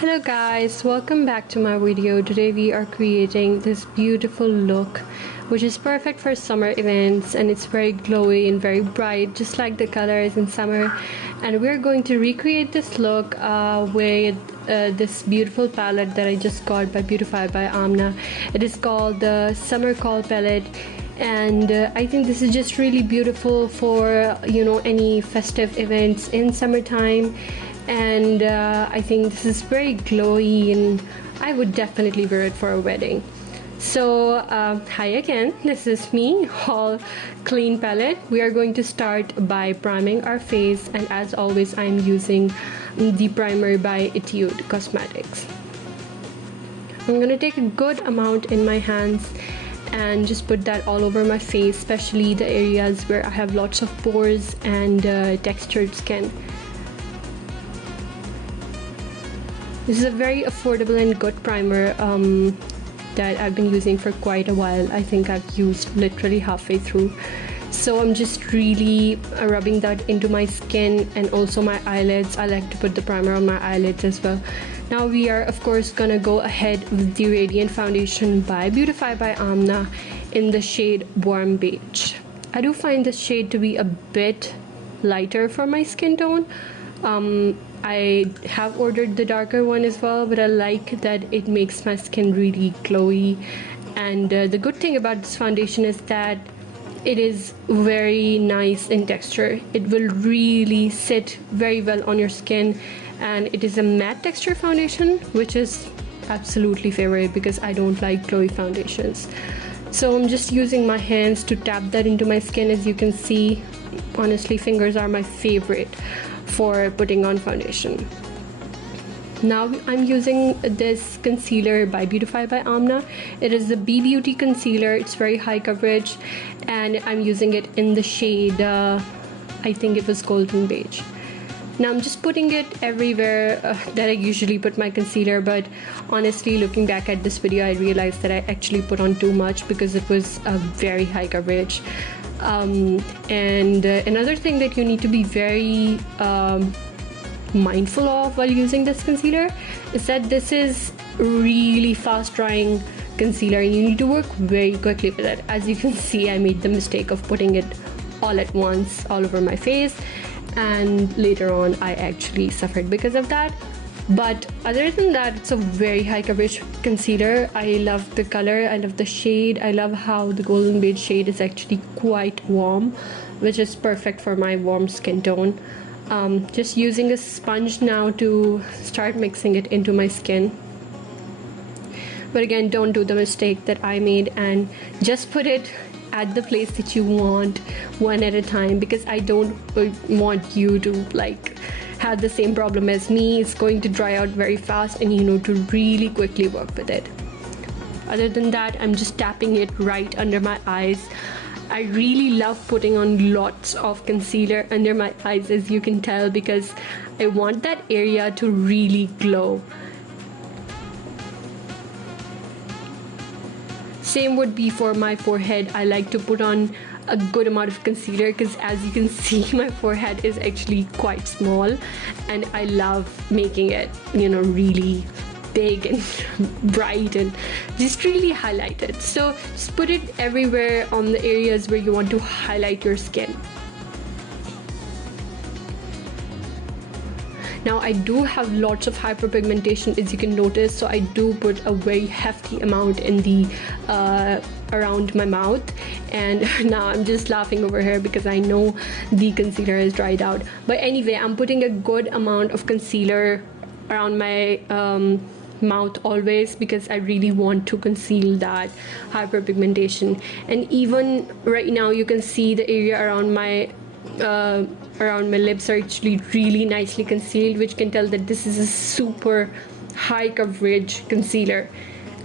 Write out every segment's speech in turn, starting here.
Hello guys, welcome back to my video. Today we are creating this beautiful look which is perfect for summer events, and it's very glowy and very bright just like the colors in summer. And we're going to recreate this look with this beautiful palette that I just got by Beautify by Amna. It is called the Summer Call palette, and I think this is just really beautiful for any festive events in summertime. And I think this is very glowy and I would definitely wear it for a wedding. So hi again, this is me, All Clean palette. We are going to start by priming our face, and as always I'm using the primer by Etude Cosmetics. I'm gonna take a good amount in my hands and just put that all over my face, especially the areas where I have lots of pores and textured skin. This is a very affordable and good primer that I've been using for quite a while. I think I've used literally halfway through. So I'm just really rubbing that into my skin and also my eyelids. I like to put the primer on my eyelids as well. Now we are of course gonna go ahead with the Radiant Foundation by Beautify by Amna in the shade Warm Beige. I do find this shade to be a bit lighter for my skin tone. I have ordered the darker one as well, but I like that it makes my skin really glowy. And the good thing about this foundation is that it is very nice in texture. It will really sit very well on your skin, and it is a matte texture foundation, which is absolutely favorite because I don't like glowy foundations. So I'm just using my hands to tap that into my skin. As you can see, honestly, fingers are my favorite for putting on foundation. Now I'm using this concealer by Beautify by Amna. It is the B Beauty concealer. It's very high coverage, and I'm using it in the shade I think it was Golden Beige. Now I'm just putting it everywhere that I usually put my concealer, but honestly, looking back at this video, I realized that I actually put on too much because it was a very high coverage. And another thing that you need to be very mindful of while using this concealer is that this is really fast drying concealer and you need to work very quickly with it. As you can see, I made the mistake of putting it all at once all over my face, and later on I actually suffered because of that. But other than that, it's a very high coverage concealer. I love the color, I love the shade, I love how the Golden Beige shade is actually quite warm, which is perfect for my warm skin tone. Just using a sponge now to start mixing it into my skin. But again, don't do the mistake that I made and just put it at the place that you want, one at a time, because I don't want you to have the same problem as me. It's going to dry out very fast and you know to really quickly work with it. Other than that, I'm just tapping it right under my eyes. I really love putting on lots of concealer under my eyes, as you can tell, because I want that area to really glow. Same would be for my forehead. I like to put on a good amount of concealer because, as you can see, my forehead is actually quite small and I love making it really big and bright and just really highlighted. So just put it everywhere on the areas where you want to highlight your skin. Now I do have lots of hyperpigmentation, as you can notice, so I do put a very hefty amount in the around my mouth, and now I'm just laughing over here because I know the concealer has dried out. But anyway, I'm putting a good amount of concealer around my mouth always because I really want to conceal that hyperpigmentation. And even right now you can see the area around my lips are actually really nicely concealed, which can tell that this is a super high coverage concealer.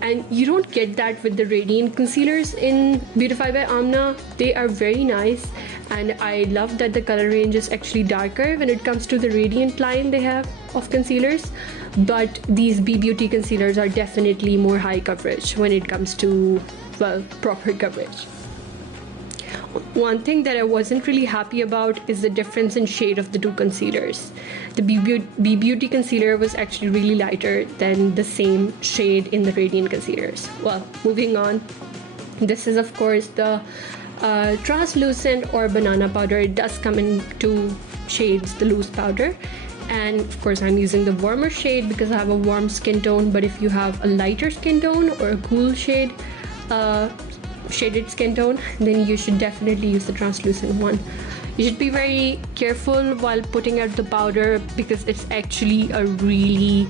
And you don't get that with the Radiant concealers in Beautify by Amna. They are very nice, and I love that the color range is actually darker when it comes to the Radiant line they have of concealers. But these B Beauty concealers are definitely more high coverage when it comes to, well, proper coverage. One thing that I wasn't really happy about is the difference in shade of the two concealers. the B Beauty concealer was actually really lighter than the same shade in the Radiant concealers. Well, moving on, this is of course the translucent or banana powder. It does come in two shades, the loose powder, and of course I'm using the warmer shade because I have a warm skin tone. But if you have a lighter skin tone or a cool shade, shaded skin tone, then you should definitely use the translucent one. You should be very careful while putting out the powder because it's actually a really,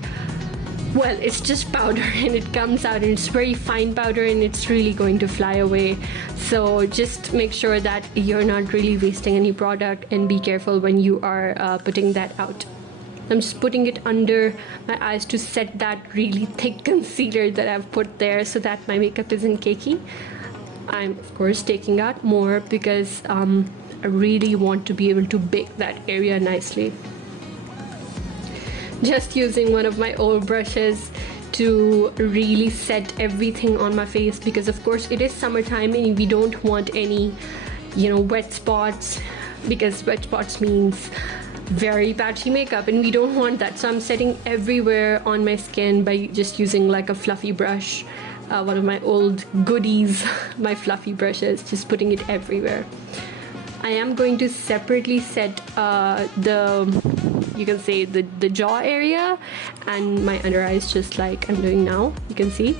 well, it's just powder and it comes out and it's very fine powder and it's really going to fly away. So just make sure that you're not really wasting any product and be careful when you are putting that out. I'm just putting it under my eyes to set that really thick concealer that I've put there so that my makeup isn't cakey. I'm of course taking out more because I really want to be able to bake that area nicely. Just using one of my old brushes to really set everything on my face because of course it is summertime and we don't want any, you know, wet spots, because wet spots means very patchy makeup and we don't want that. So I'm setting everywhere on my skin by just using like a fluffy brush, one of my old goodies, my fluffy brushes, just putting it everywhere. I am going to separately set you can say the jaw area and my under eyes, just like I'm doing now. You can see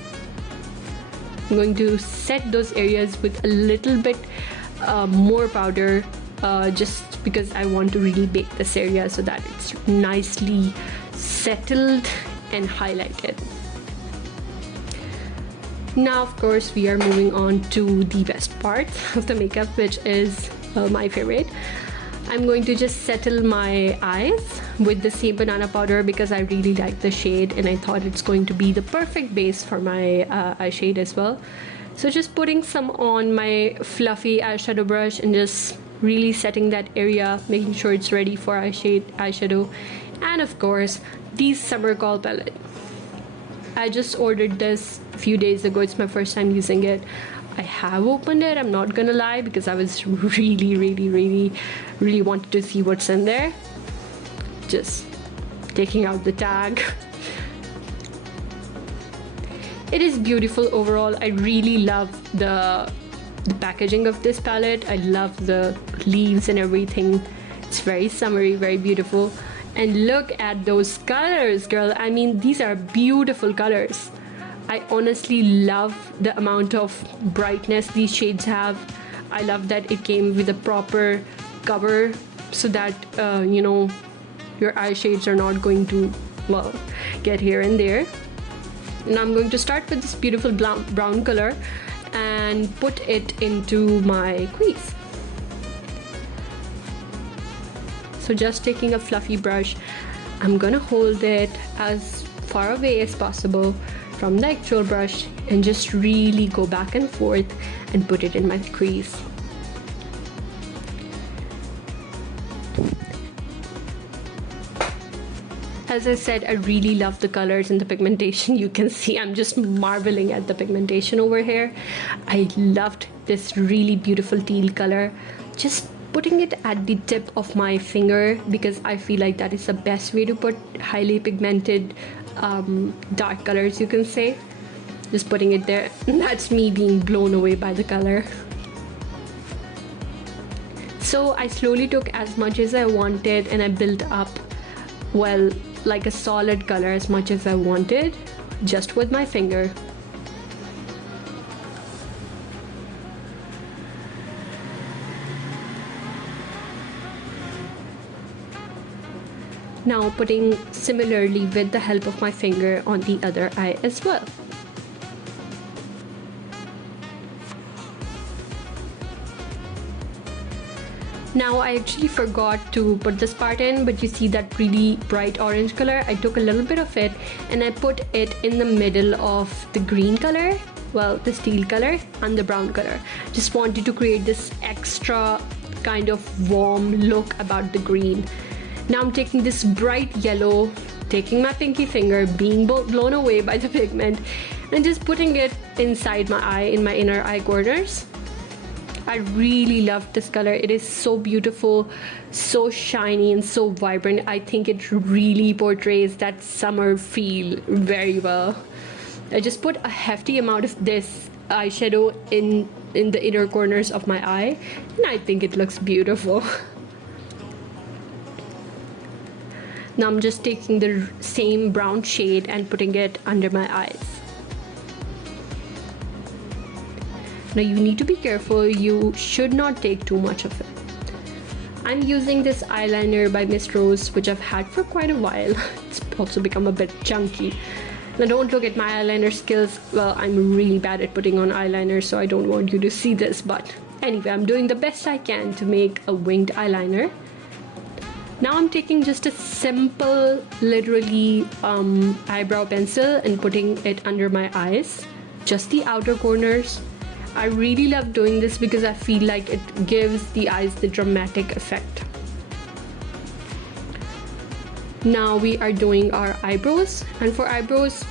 I'm going to set those areas with a little bit more powder, just because I want to really bake this area so that it's nicely settled and highlighted. Now of course we are moving on to the best part of the makeup, which is my favorite. I'm going to just settle my eyes with the same banana powder because I really like the shade and I thought it's going to be the perfect base for my eye shade as well. So just putting some on my fluffy eyeshadow brush and just really setting that area, making sure it's ready for eyeshadow. And of course the Summer Call palette. I just ordered this a few days ago. It's my first time using it. I have opened it, I'm not gonna lie, because I was really wanted to see what's in there. Just taking out the tag. It is beautiful overall. I really love the packaging of this palette. I love the leaves and everything. It's very summery, very beautiful. And look at those colors, girl. I mean, these are beautiful colors. I honestly love the amount of brightness these shades have. I love that it came with a proper cover so that you know, your eye shades are not going to, well, get here and there. Now I'm going to start with this beautiful brown color and put it into my crease. So just taking a fluffy brush, I'm gonna hold it as far away as possible from the actual brush and just really go back and forth and put it in my crease. As I said, I really love the colors and the pigmentation. You can see I'm just marveling at the pigmentation over here. I loved this really beautiful teal color. Just putting it at the tip of my finger because I feel like that is the best way to put highly pigmented dark colors, you can say. Just putting it there. That's me being blown away by the color. So I slowly took as much as I wanted and I built up, well, like a solid color as much as I wanted, just with my finger. Now putting similarly with the help of my finger on the other eye as well. Now I actually forgot to put this part in, but you see that really bright orange color? I took a little bit of it and I put it in the middle of the green color, well, the steel color and the brown color. Just wanted to create this extra kind of warm look about the green. Now I'm taking this bright yellow, taking my pinky finger, being blown away by the pigment, and just putting it inside my eye, in my inner eye corners. I really love this color. It is so beautiful, so shiny and so vibrant. I think it really portrays that summer feel very well. I just put a hefty amount of this eyeshadow in the inner corners of my eye, and I think it looks beautiful. Now I'm just taking the same brown shade and putting it under my eyes. Now you need to be careful, you should not take too much of it. I'm using this eyeliner by Miss Rose, which I've had for quite a while. It's also become a bit chunky. Now don't look at my eyeliner skills. Well, I'm really bad at putting on eyeliner, so I don't want you to see this, but anyway, I'm doing the best I can to make a winged eyeliner. Now I'm taking just a simple, literally eyebrow pencil and putting it under my eyes, just the outer corners. I really love doing this because I feel like it gives the eyes the dramatic effect. Now we are doing our eyebrows, and for eyebrows,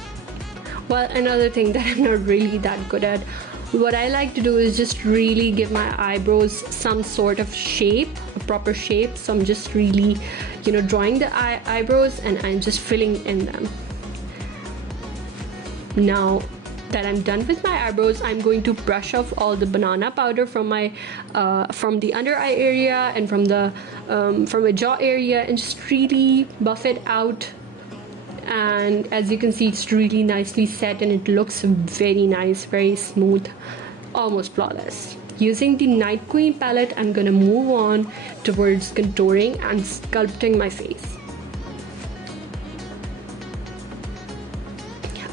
well, another thing that I'm not really that good at, what I like to do is just really give my eyebrows some sort of shape, a proper shape. So I'm just really, drawing the eyebrows and I'm just filling in them. Now that I'm done with my eyebrows, I'm going to brush off all the banana powder from my from the under eye area and from the jaw area, and just really buff it out. And as you can see, it's really nicely set and it looks very nice, very smooth, almost flawless. Using the Night Queen palette, I'm gonna move on towards contouring and sculpting my face.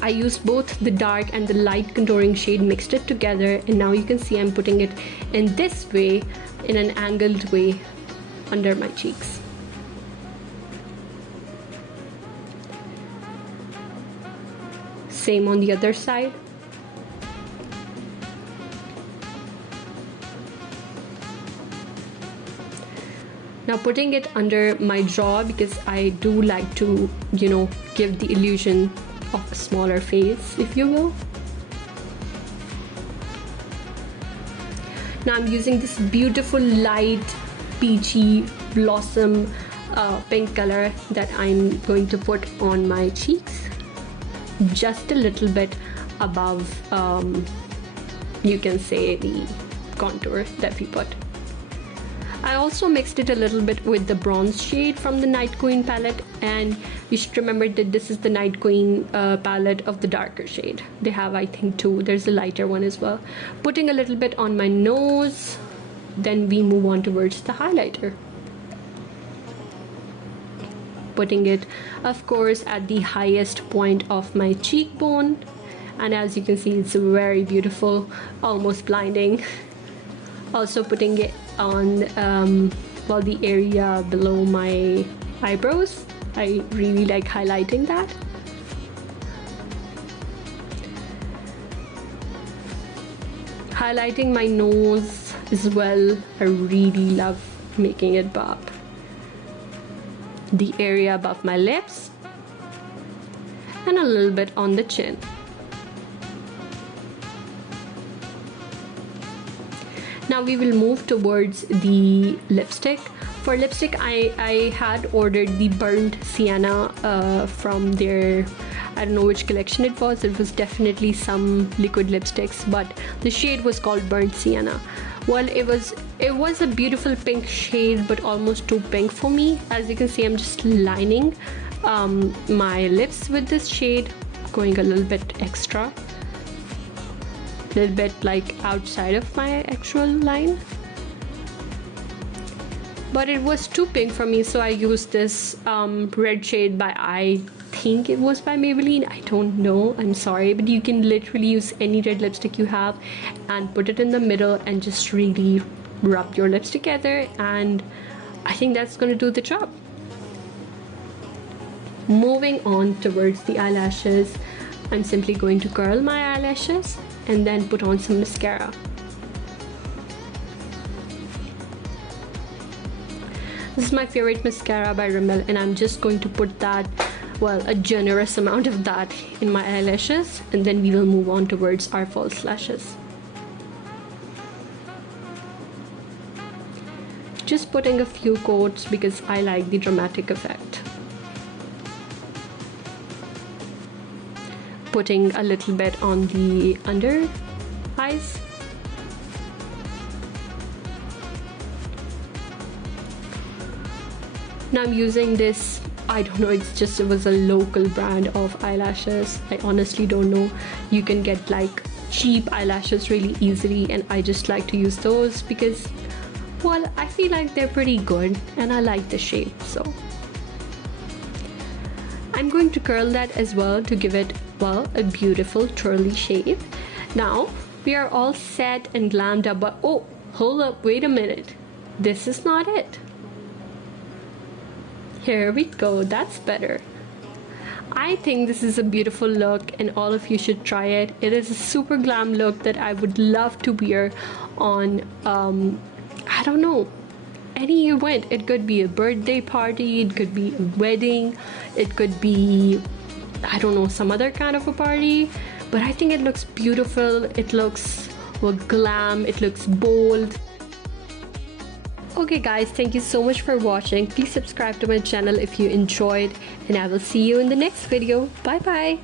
I used both the dark and the light contouring shade, mixed it together, and now you can see I'm putting it in this way, in an angled way, under my cheeks. Same on the other side. Now putting it under my jaw, because I do like to, give the illusion of a smaller face, if you will. Now I'm using this beautiful light peachy blossom pink color that I'm going to put on my cheeks, just a little bit above, you can say, the contour that we put. I also mixed it a little bit with the bronze shade from the Night Queen palette, and you should remember that this is the Night Queen palette of the darker shade. They have, I think, two. There's a lighter one as well. Putting a little bit on my nose, then we move on towards the highlighter. Putting it, of course, at the highest point of my cheekbone, and as you can see, it's very beautiful, almost blinding. Also putting it on the area below my eyebrows. I really like highlighting that. Highlighting my nose as well. I really love making it pop. The area above my lips and a little bit on the chin. Now we will move towards the lipstick. For lipstick, I had ordered the Burnt Sienna from their, I don't know which collection it was. It was definitely some liquid lipsticks, but the shade was called Burnt Sienna. Well, it was a beautiful pink shade, but almost too pink for me. As you can see, I'm just lining my lips with this shade, going a little bit extra. Little bit like outside of my actual line, but it was too pink for me, so I used this red shade by, I think it was by Maybelline, I don't know, I'm sorry, but you can literally use any red lipstick you have and put it in the middle and just really rub your lips together, and I think that's gonna do the job. Moving on towards the eyelashes, I'm simply going to curl my eyelashes and then put on some mascara. This is my favorite mascara by Rimmel, and I'm just going to put that, well, a generous amount of that in my eyelashes, and then we will move on towards our false lashes. just putting a few coats because I like the dramatic effect. Putting a little bit on the under eyes. Now I'm using this, I don't know, it was a local brand of eyelashes. I honestly don't know. You can get like cheap eyelashes really easily, and I just like to use those because, well, I feel like they're pretty good and I like the shape. So I'm going to curl that as well to give it, well, a beautiful twirly shape. Now we are all set and glammed up, but oh, hold up, wait a minute. This is not it. Here we go, that's better. I think this is a beautiful look and all of you should try it. It is a super glam look that I would love to wear on, I don't know, any event. It could be a birthday party, it could be a wedding, it could be, I don't know, some other kind of a party. But I think it looks beautiful, it looks, well, glam, it looks bold. Okay guys, thank you so much for watching. Please subscribe to my channel if you enjoyed, and I will see you in the next video. Bye bye.